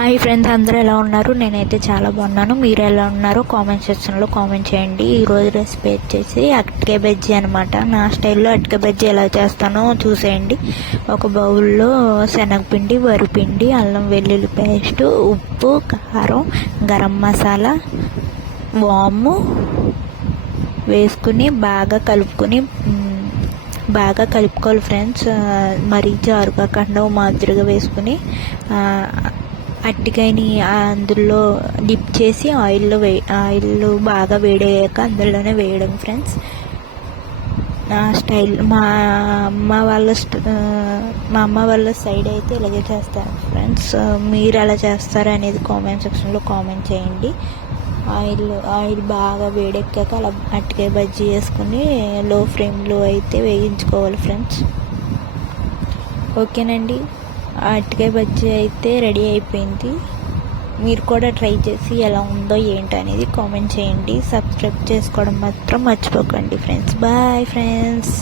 Hi friends, అందరూ ఎలా ఉన్నారు? నేనైతే చాలా బాగున్నాను. మీరు ఎలా ఉన్నారో కామెంట్ సెక్షన్లో కామెంట్ చేయండి. ఈరోజు రెసిపీ వచ్చేసి అట్టికాయ బజ్జీ అనమాట. నా స్టైల్లో అట్టికాయ బజ్జీ ఎలా చేస్తానో చూసేయండి. ఒక బౌల్లో శనగపిండి, వరిపిండి, అల్లం వెల్లుల్లి పేస్ట్, ఉప్పు, కారం, గరం మసాలా, వాము వేసుకుని బాగా కలుపుకోవాలి ఫ్రెండ్స్. మరీ జారుగా కాకుండా మాదిరిగా వేసుకుని అట్టికాయని అందులో డిప్ చేసి ఆయిల్ బాగా వేడయ్యాక అందులోనే వేయడం ఫ్రెండ్స్. నా స్టైల్ మా అమ్మ వాళ్ళ సైడ్ అయితే ఇలాగే చేస్తారు ఫ్రెండ్స్. మీరు ఎలా చేస్తారు అనేది కామెంట్ సెక్షన్లో కామెంట్ చేయండి. ఆయిల్ బాగా వేడెక్కాక అలా అట్టికాయ బజ్జీ వేసుకుని లో ఫ్లేమ్లో అయితే వేయించుకోవాలి ఫ్రెండ్స్. ఓకేనండి, అట్టికాయ బజ్జీ అయితే రెడీ అయిపోయింది. మీరు కూడా ట్రై చేసి ఎలా ఉందో ఏంటో అనేది కామెంట్ చేయండి. సబ్స్క్రైబ్ చేసుకోవడం మాత్రం మర్చిపోకండి ఫ్రెండ్స్. Bye friends.